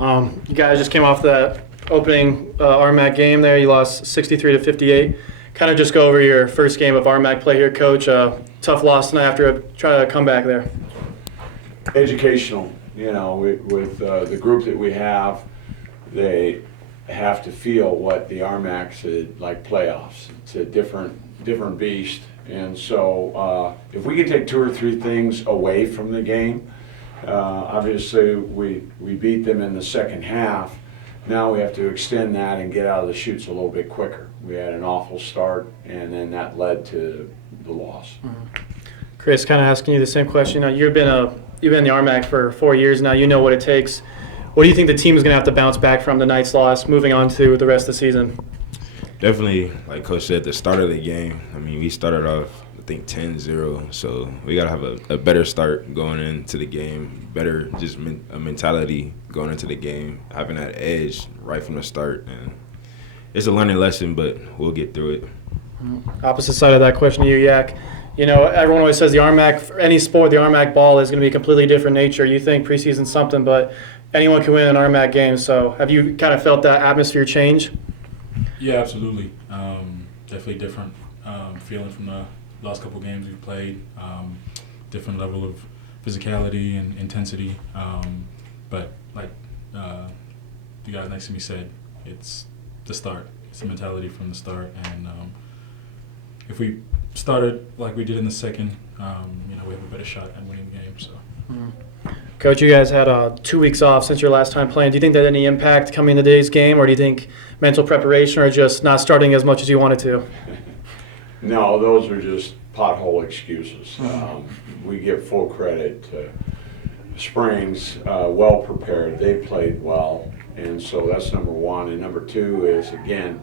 You guys just came off the opening RMAC game there. You lost 63-58. Kind of just go over your first game of RMAC play here, Coach. Tough loss tonight after trying to come back there. Educational, with the group that we have, they have to feel what the RMAC's like playoffs. It's a different beast. And so if we can take 2 or 3 things away from the game, obviously we beat them in the second half. Now we have to extend that and get out of the chutes a little bit quicker. We had an awful start, and then that led to the loss. Chris, kind of asking you the same question. You've been in the RMAC for 4 years now. You know what it takes. What do you think the team is going to have to bounce back from tonight's loss moving on to the rest of the season? Definitely, like Coach said, the start of the game, we started off, I think, 10-0. So we got to have a better start going into the game, better just a mentality going into the game, having that edge right from the start. And it's a learning lesson, but we'll get through it. Opposite side of that question to you, Yak. Everyone always says the RMAC, for any sport, the RMAC ball is going to be a completely different nature. You think preseason's something, but anyone can win an RMAC game. So have you kind of felt that atmosphere change? Yeah, absolutely. Definitely different feeling from the last couple games we've played. Different level of physicality and intensity. But like the guys next to me said, it's the start. It's the mentality from the start. And if we started like we did in the second, we have a better shot at winning the game. So. Coach, you guys had 2 weeks off since your last time playing. Do you think that had any impact coming into today's game, or do you think mental preparation or just not starting as much as you wanted to? No, those are just pothole excuses. We give full credit to Springs, well prepared. They played well, and so that's number one. And number two is, again,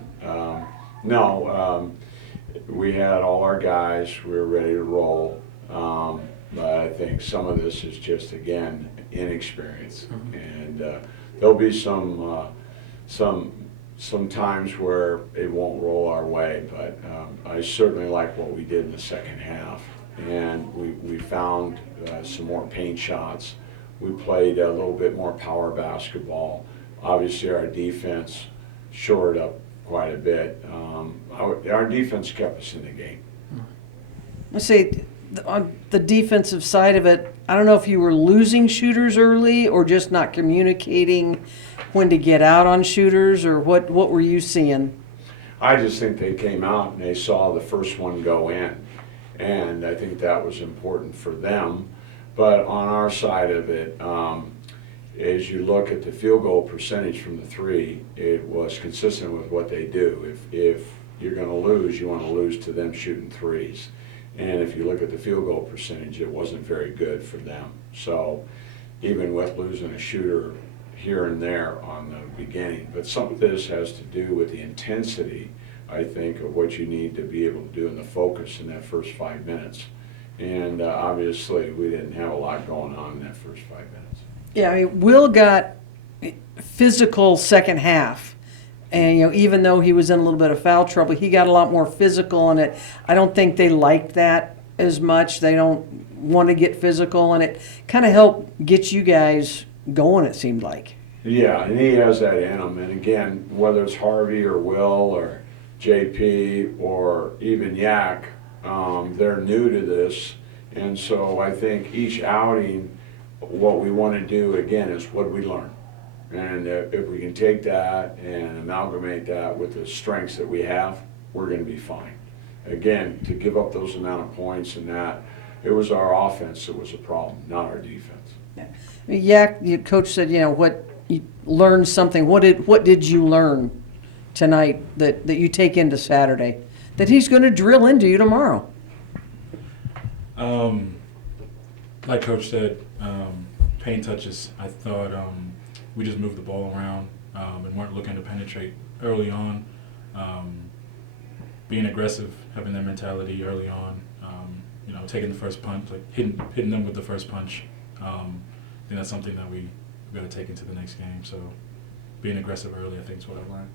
we had all our guys. We were ready to roll. But I think some of this is just, again, inexperience. And there'll be some times where it won't roll our way, but I certainly like what we did in the second half. And we found some more paint shots. We played a little bit more power basketball. Obviously, our defense shored up quite a bit. Our defense kept us in the game. Let's say, on the defensive side of it, I don't know if you were losing shooters early or just not communicating when to get out on shooters, or what were you seeing? I just think they came out and they saw the first one go in, and I think that was important for them. But on our side of it, as you look at the field goal percentage from the 3, it was consistent with what they do. If you're going to lose, you want to lose to them shooting threes. And if you look at the field goal percentage, it wasn't very good for them. So even with losing a shooter here and there on the beginning, but some of this has to do with the intensity, I think, of what you need to be able to do in the focus in that first 5 minutes. And obviously we didn't have a lot going on in that first 5 minutes. Yeah, Will got physical second half. And, even though he was in a little bit of foul trouble, he got a lot more physical in it. I don't think they liked that as much. They don't want to get physical, and it kind of helped get you guys going, it seemed like. Yeah, and he has that in him. And again, whether it's Harvey or Will or JP or even Yak, they're new to this. And so I think each outing, what we want to do, again, is what we learn. And if we can take that and amalgamate that with the strengths that we have, we're going to be fine. Again, to give up those amount of points and that, it was our offense that was a problem, not our defense. Yak, your coach said, what you learned something. What did you learn tonight that you take into Saturday that he's going to drill into you tomorrow? Like Coach said, paint touches. I thought we just moved the ball around and weren't looking to penetrate early on. Being aggressive, having that mentality early on, taking the first punch, like hitting them with the first punch. I think that's something that we've got to take into the next game. So being aggressive early, I think, is what I've learned.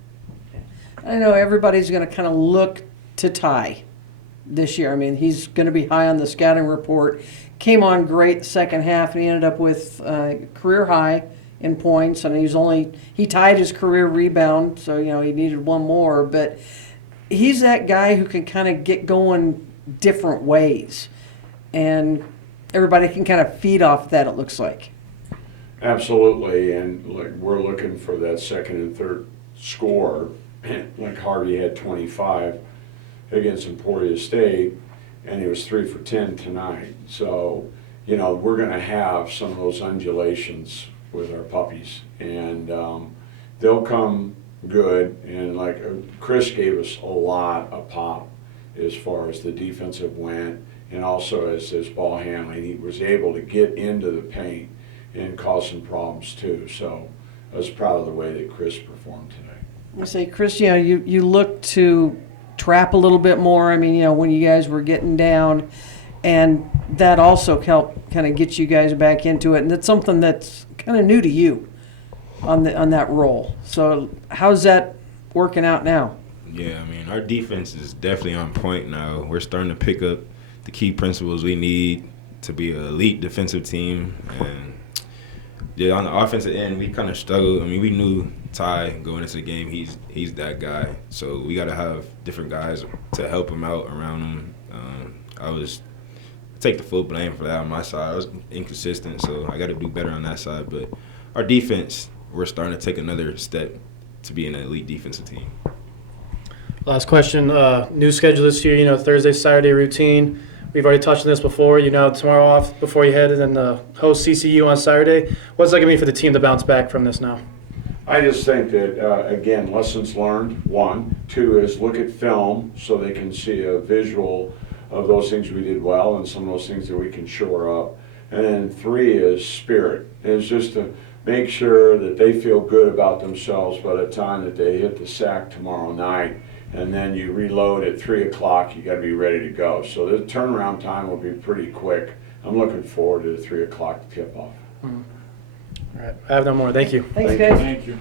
I know everybody's going to kind of look to Ty this year. He's going to be high on the scouting report. Came on great the second half, and he ended up with career high in points, and he tied his career rebound, so he needed one more. But he's that guy who can kind of get going different ways, and everybody can kind of feed off that. It looks like. Absolutely, and like we're looking for that second and third score. Like Harvey had 25 against Emporia State, and he was 3 for 10 tonight. So, we're going to have some of those undulations with our puppies, and they'll come good. And like Chris gave us a lot of pop as far as the defensive went, and also as his ball handling. He was able to get into the paint and cause some problems too. So I was proud of the way that Chris performed today. I say, Chris, you look to trap a little bit more. I mean, when you guys were getting down, and that also helped kind of get you guys back into it. And that's something that's kind of new to you on that role. So how's that working out now? Yeah, I mean, our defense is definitely on point now. We're starting to pick up the key principles we need to be an elite defensive team. And yeah, on the offensive end, we kind of struggled. I mean, we knew Ty going into the game, he's that guy. So we got to have different guys to help him out around him. I take the full blame for that on my side. I was inconsistent, so I got to do better on that side. But our defense, we're starting to take another step to be an elite defensive team. Last question. New schedule this year. Thursday, Saturday routine. We've already touched on this before. Tomorrow off before you head and host CCU on Saturday. What's that going to mean for the team to bounce back from this now? I just think that, again, lessons learned, 1. 2 is look at film so they can see a visual of those things we did well and some of those things that we can shore up. And then 3 is spirit. It's just to make sure that they feel good about themselves by the time that they hit the sack tomorrow night. And then you reload at 3 o'clock, you got to be ready to go. So the turnaround time will be pretty quick. I'm looking forward to the 3 o'clock tip-off. All right. I have no more. Thank you. Thanks, guys. Thank you.